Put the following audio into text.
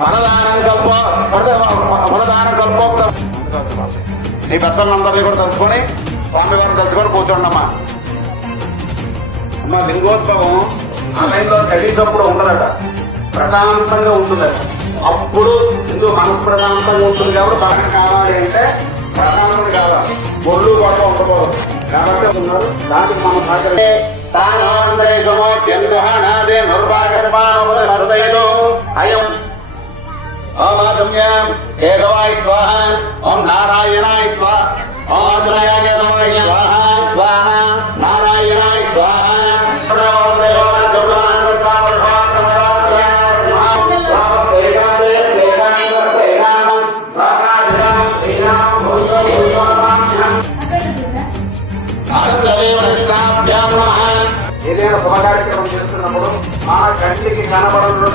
ఫలదానం కల్పోక్తం. నీ పెద్దలందరినీ కూడా తెలుసుకొని స్వామివారిని తెలుసుకొని కూర్చోండమ్మా. అమ్మా, లింగోద్భవం ఆ టైంలో చదివేటప్పుడు ఉండదట, ప్రశాంతంగా ఉంటుందట. అప్పుడు ఎందుకు మనసు ప్రశాంతంగా ఉంటుంది కాబట్టి బాగా కావాలి అంటే ప్రశాంతంగా కావాలి, ఒళ్ళు కూడా ఉండకూడదు. కాబట్టి ఉన్నారు దానికి మనం సహకరి ఏకవాయ స్వాహ, ఓం నారాయణాయ స్వాహ, ఓం ఆత్మయాయ స్వాహ, నారాయణాయ స్వాహ. ఏదైనా శుభ కార్యక్రమం చేస్తున్నప్పుడు మన కంటికి కనబడడం